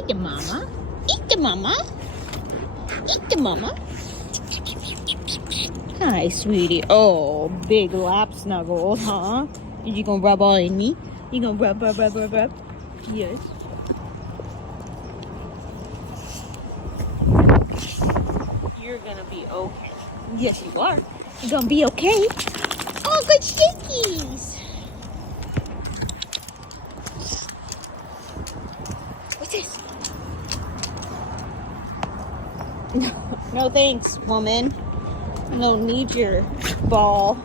Eat the mama. Eat the mama. Eat the mama. Hi, sweetie. Oh, big lap snuggles, huh? You gonna rub all in me? You gonna rub? Yes. You're gonna be okay. Yes, you are. You're gonna be okay. Oh, good shakies. What's this? No thanks, woman. I don't need your ball.